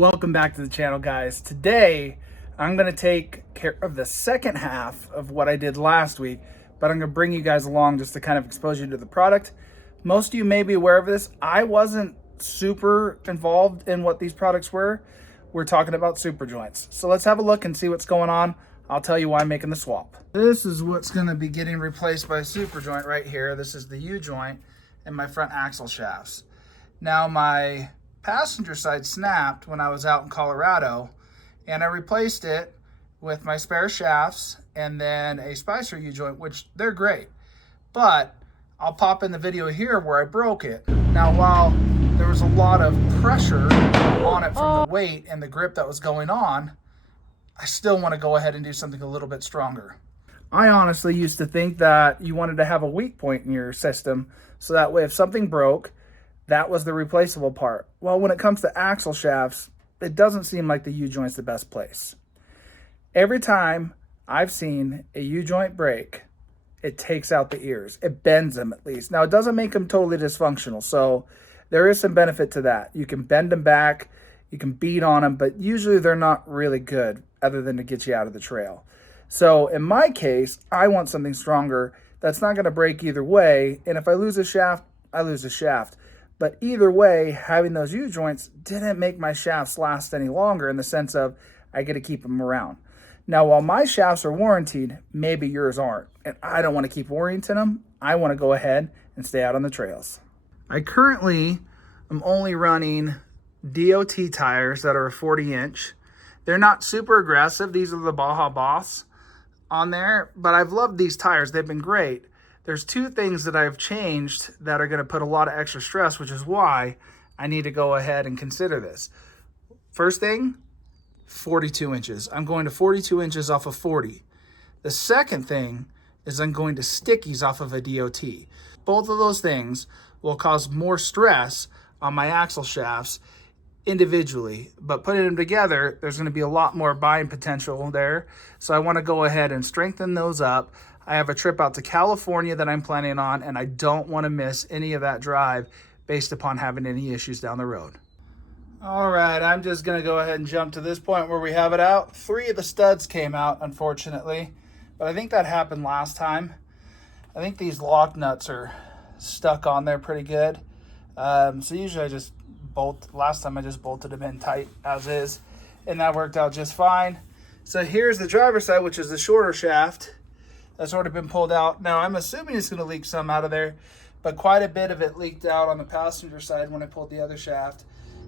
Welcome back to the channel, guys. Today I'm going to take care of the second half of what I did last week, but I'm going to bring you guys along just to kind of expose you to the product. Most of you may be aware of this. I wasn't super involved in what these products were. We're talking about super joints. So let's have a look and see what's going on. I'll tell you why I'm making the swap. This is what's going to be getting replaced by a super joint right here. This is the U joint and my front axle shafts. Now my passenger side snapped when I was out in Colorado, and I replaced it with my spare shafts and then a Spicer U-joint, which they're great. But I'll pop in the video here where I broke it. Now, while there was a lot of pressure on it from the weight and the grip that was going on, I still want to go ahead and do something a little bit stronger. I honestly used to think that you wanted to have a weak point in your system, so that way if something broke, that was the replaceable part. Well, when it comes to axle shafts, it doesn't seem like the U-joint's the best place. Every time I've seen a U-joint break, it takes out the ears. It bends them at least. Now, it doesn't make them totally dysfunctional, so there is some benefit to that. You can bend them back, you can beat on them, but usually they're not really good other than to get you out of the trail. So in my case, I want something stronger that's not going to break either way, and if I lose a shaft, I lose a shaft. But either way, having those U-joints didn't make my shafts last any longer in the sense of I get to keep them around. Now, while my shafts are warranted, maybe yours aren't. And I don't want to keep warranting them. I want to go ahead and stay out on the trails. I currently am only running DOT tires that are a 40-inch. They're not super aggressive. These are the Baja Boss on there. But I've loved these tires. They've been great. There's two things that I've changed that are going to put a lot of extra stress, which is why I need to go ahead and consider this. First thing, 42 inches. I'm going to 42 inches off of 40. The second thing is I'm going to stickies off of a DOT. Both of those things will cause more stress on my axle shafts individually, but putting them together, there's going to be a lot more buying potential there. So I want to go ahead and strengthen those up. I have a trip out to California that I'm planning on, and I don't want to miss any of that drive based upon having any issues down the road. All right, I'm just going to go ahead and jump to this point where we have it out. 3 of the studs came out, unfortunately, but I think that happened last time. I think these lock nuts are stuck on there pretty good. So usually I just last time I just bolted them in tight as is, and that worked out just fine. So here's the driver's side, which is the shorter shaft. That's already been pulled out. Now, I'm assuming it's going to leak some out of there, but quite a bit of it leaked out on the passenger side when I pulled the other shaft.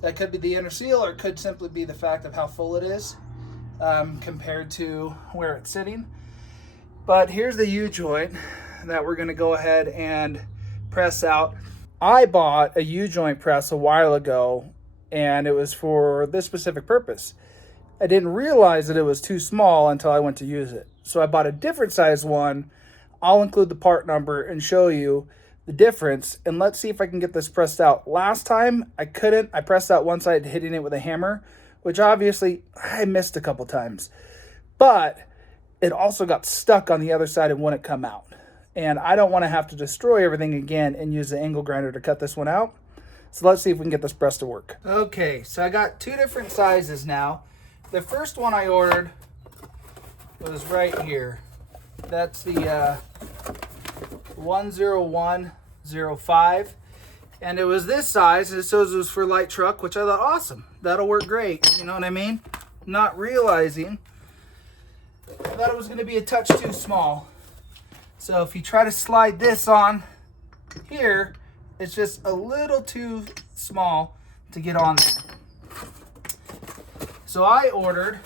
That could be the inner seal, or it could simply be the fact of how full it is compared to where it's sitting. But here's the U-joint that we're going to go ahead and press out. I bought a U-joint press a while ago, and it was for this specific purpose. I didn't realize that it was too small until I went to use it. So I bought a different size one. I'll include the part number and show you the difference. And let's see if I can get this pressed out. Last time I couldn't. I pressed out one side hitting it with a hammer, which obviously I missed a couple times. But it also got stuck on the other side and wouldn't come out. And I don't want to have to destroy everything again and use the angle grinder to cut this one out. So let's see if we can get this press to work. Okay, so I got 2 different sizes now. The first one I ordered was right here. That's the 10105, and it was this size, and it says it was for light truck, which I thought, awesome, that'll work great, you know what I mean? Not realizing that it was going to be a touch too small. So if you try to slide this on here, it's just a little too small to get on there. So I ordered,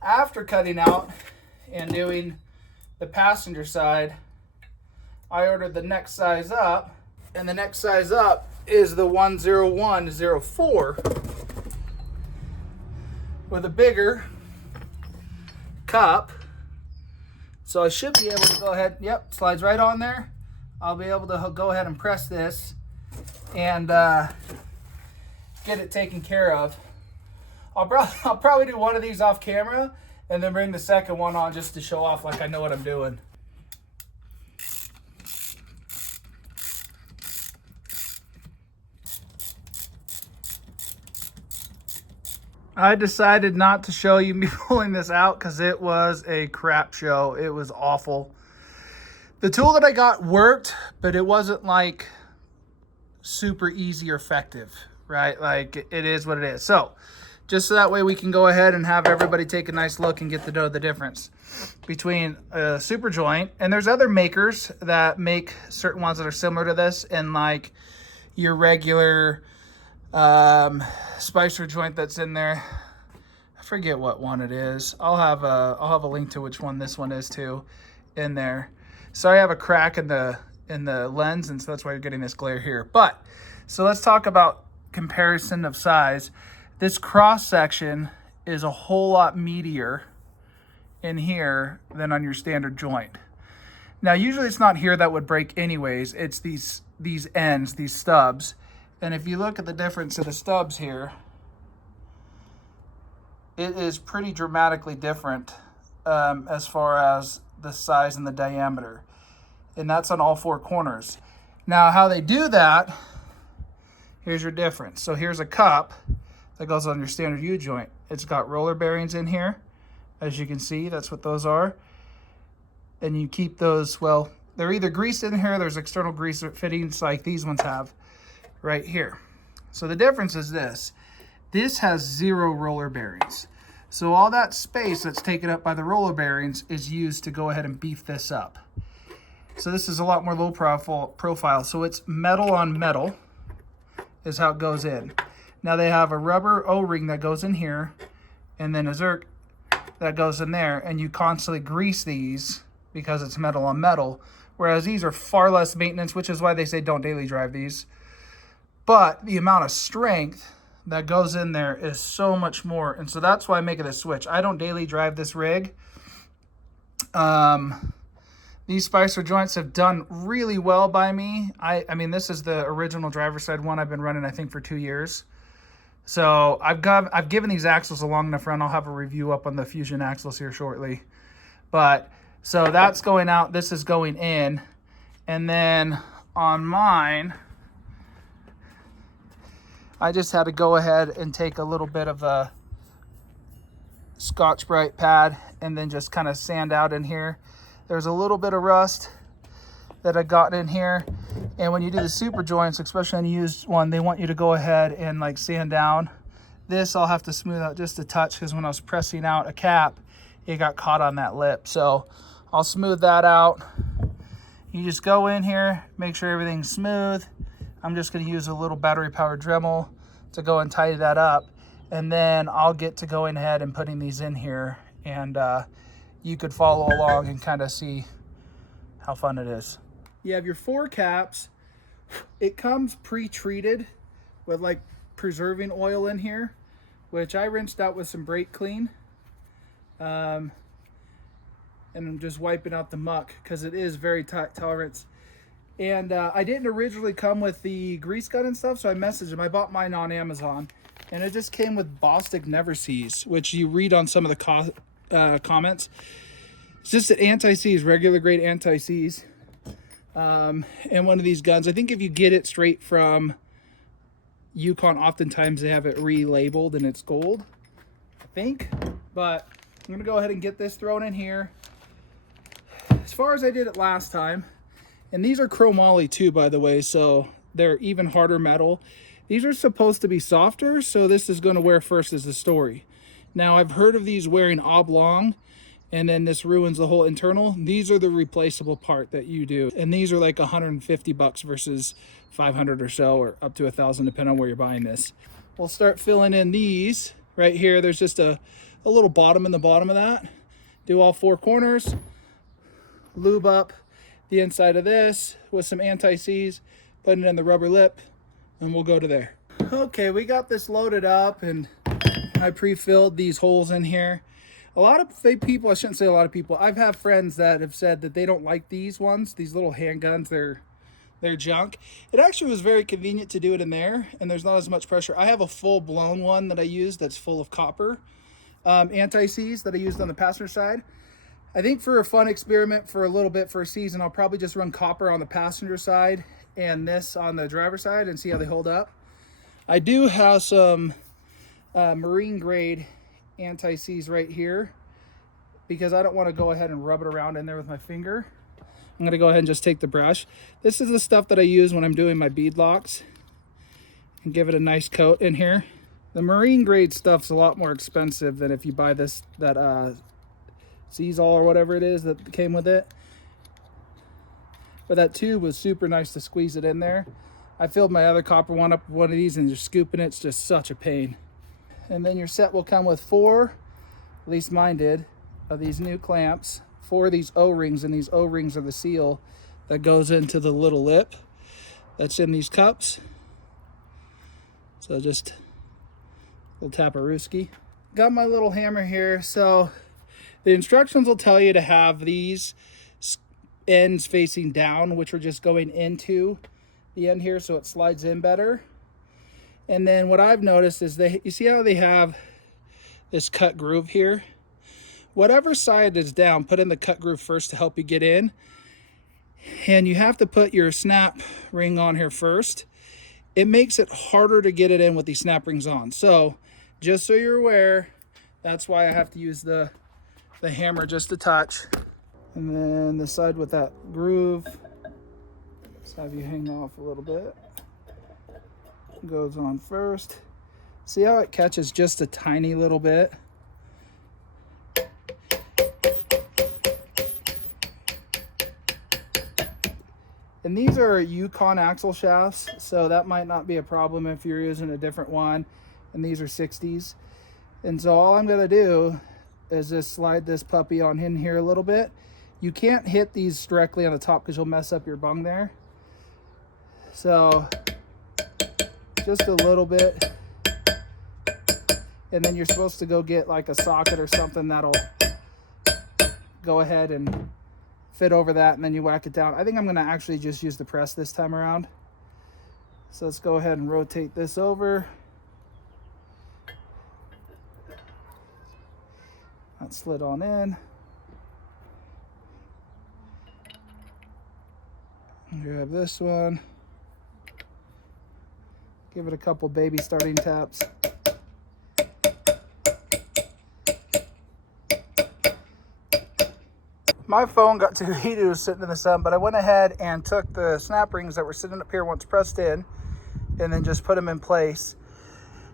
after cutting out and doing the passenger side, I ordered the next size up, and the next size up is the 10104 with a bigger cup. So I should be able to go ahead, yep, slides right on there. I'll be able to go ahead and press this and get it taken care of. I'll probably do one of these off camera and then bring the second one on just to show off like I know what I'm doing. I decided not to show you me pulling this out because it was a crap show. It was awful. The tool that I got worked, but it wasn't like super easy or effective, right? Like it is what it is. So just so that way we can go ahead and have everybody take a nice look and get to know the difference between a super joint, and there's other makers that make certain ones that are similar to this, and like your regular Spicer joint that's in there. I forget what one it is. I'll have a link to which one this one is too in there. So I have a crack in the lens, and so that's why you're getting this glare here. But so let's talk about comparison of size. This cross section is a whole lot meatier in here than on your standard joint. Now, usually it's not here that would break anyways. It's these ends, these stubs. And if you look at the difference of the stubs here, it is pretty dramatically different as far as the size and the diameter. And that's on all four corners. Now, how they do that, here's your difference. So here's a cup that goes on your standard U joint. It's got roller bearings in here. As you can see, that's what those are. And you keep those, well, they're either greased in here, there's external grease fittings like these ones have right here. So the difference is this. This has 0 roller bearings. So all that space that's taken up by the roller bearings is used to go ahead and beef this up. So this is a lot more low profile. So it's metal on metal is how it goes in. Now they have a rubber O-ring that goes in here, and then a Zerk that goes in there, and you constantly grease these because it's metal on metal, whereas these are far less maintenance, which is why they say don't daily drive these. But the amount of strength that goes in there is so much more, and so that's why I'm making this switch. I don't daily drive this rig. These Spicer joints have done really well by me. I mean, this is the original driver's side one I've been running, I think, for 2 years. So I've given these axles a long enough run. I'll have a review up on the Fusion axles here shortly. But so that's going out. This is going in. And then on mine, I just had to go ahead and take a little bit of a Scotch-Brite pad and then just kind of sand out in here. There's a little bit of rust that I got in here. And when you do the super joints, especially on a used one, they want you to go ahead and like sand down. This I'll have to smooth out just a touch because when I was pressing out a cap, it got caught on that lip. So I'll smooth that out. You just go in here, make sure everything's smooth. I'm just going to use a little battery powered Dremel to go and tidy that up. And then I'll get to going ahead and putting these in here. And you could follow along and kind of see how fun it is. You have your 4 caps. It comes pre-treated with like preserving oil in here, which I rinsed out with some brake clean. And I'm just wiping out the muck because it is very tight tolerance. And I didn't originally come with the grease gun and stuff, so I messaged him. I bought mine on Amazon, and it just came with Bostic Never Seize, which you read on some of the comments. It's just an anti-seize, regular grade anti-seize. And one of these guns, I think if you get it straight from Yukon, oftentimes they have it relabeled and it's gold, I think. But I'm gonna go ahead and get this thrown in here as far as I did it last time. And these are chromoly too, by the way, so they're even harder metal. These are supposed to be softer, so this is going to wear first is the story. Now, I've heard of these wearing oblong, and then this ruins the whole internal. These are the replaceable part that you do, and these are like $150 versus 500 or so, or up to 1,000 depending on where you're buying this. We'll start filling in these right here. There's just a little bottom in the bottom of that. Do all 4 corners, lube up the inside of this with some anti-seize, put it in the rubber lip, and we'll go to there. Okay, we got this loaded up, and I pre-filled these holes in here. A lot of people, I shouldn't say a lot of people, I've had friends that have said that they don't like these ones, these little handguns, they're junk. It actually was very convenient to do it in there, and there's not as much pressure. I have a full-blown one that I use that's full of copper anti-seize that I used on the passenger side. I think for a fun experiment for a little bit for a season, I'll probably just run copper on the passenger side and this on the driver's side and see how they hold up. I do have some marine grade anti-seize right here, because I don't want to go ahead and rub it around in there with my finger. I'm going to go ahead and just take the brush. This is the stuff that I use when I'm doing my bead locks, and give it a nice coat in here. The marine grade stuff's a lot more expensive than if you buy that Seize All or whatever it is that came with it. But that tube was super nice to squeeze it in there. I filled my other copper one up with one of these, and just scooping it's just such a pain. And then your set will come with 4, at least mine did, of these new clamps, 4 of these O-rings, and these O-rings are the seal that goes into the little lip that's in these cups. So just a little taparooski. Got my little hammer here. So the instructions will tell you to have these ends facing down, which are just going into the end here so it slides in better. And then what I've noticed is you see how they have this cut groove here? Whatever side is down, put in the cut groove first to help you get in. And you have to put your snap ring on here first. It makes it harder to get it in with these snap rings on. So just so you're aware, that's why I have to use the hammer just a touch. And then the side with that groove, let's have you hang off a little bit. Goes on first. See how it catches just a tiny little bit? And these are Yukon axle shafts, so that might not be a problem if you're using a different one. And these are 60s. And so all I'm gonna do is just slide this puppy on in here a little bit. You can't hit these directly on the top because you'll mess up your bung there. So just a little bit. And then you're supposed to go get like a socket or something that'll go ahead and fit over that, and then you whack it down. I think I'm gonna actually just use the press this time around. So let's go ahead and rotate this over. That slid on in. Grab this one. Give it a couple baby starting taps. My phone got too heated, it was sitting in the sun, but I went ahead and took the snap rings that were sitting up here once pressed in, and then just put them in place.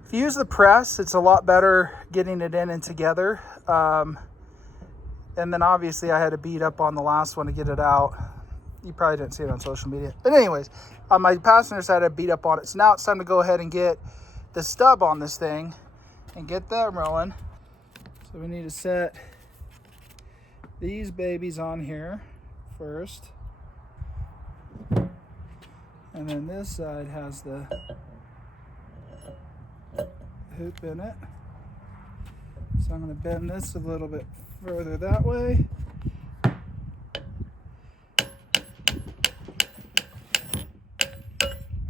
If you use the press, it's a lot better getting it in and together. And then obviously I had to beat up on the last one to get it out. You probably didn't see it on social media. But anyways, on my passenger side, I beat up on it. So now it's time to go ahead and get the stub on this thing and get that rolling. So we need to set these babies on here first. And then this side has the hoop in it. So I'm going to bend this a little bit further that way.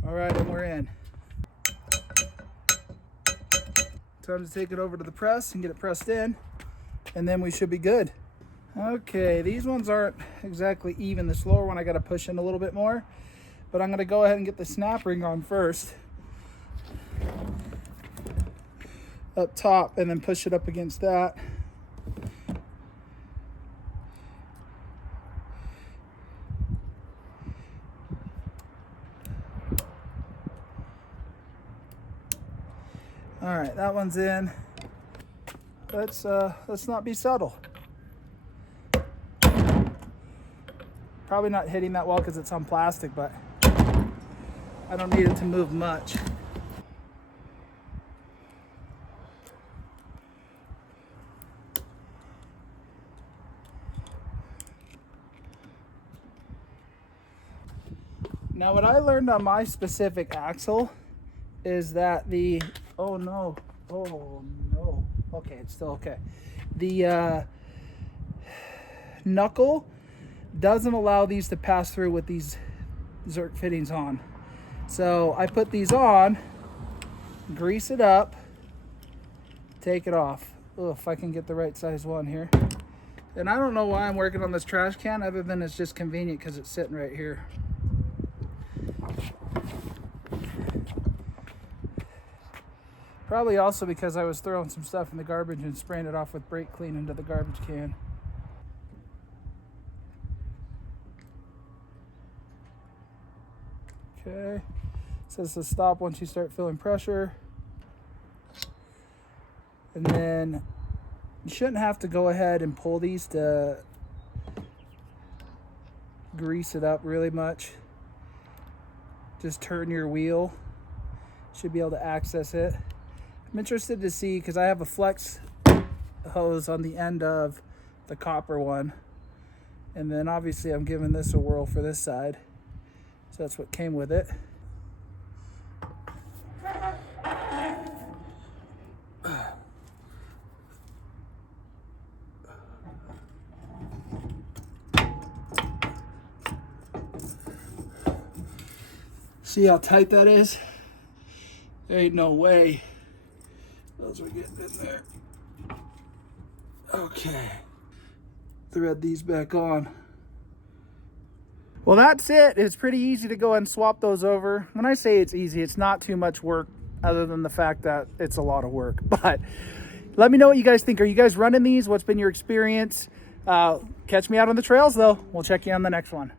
All right, and we're in. Time to take it over to the press and get it pressed in, and then we should be good. Okay, these ones aren't exactly even. This lower one I got to push in a little bit more, but I'm going to go ahead and get the snap ring on first up top, and then push it up against that. All right, that one's in. Let's not be subtle. Probably not hitting that well because it's on plastic, but I don't need it to move much. Now what I learned on my specific axle is that oh no, okay, it's still okay. The knuckle doesn't allow these to pass through with these Zerk fittings on. So I put these on, grease it up, take it off. Oh, if I can get the right size one here. And I don't know why I'm working on this trash can other than it's just convenient because it's sitting right here. Probably also because I was throwing some stuff in the garbage and spraying it off with brake clean into the garbage can. Okay, it says to stop once you start feeling pressure. And then you shouldn't have to go ahead and pull these to grease it up really much. Just turn your wheel. Should be able to access it. I'm interested to see, because I have a flex hose on the end of the copper one. And then obviously I'm giving this a whirl for this side. So that's what came with it. See how tight that is? There ain't no way those are getting in there. Okay. Thread these back on. Well, that's it. It's pretty easy to go and swap those over. When I say it's easy, it's not too much work other than the fact that it's a lot of work. But let me know what you guys think. Are you guys running these? What's been your experience? Catch me out on the trails, though. We'll check you on the next one.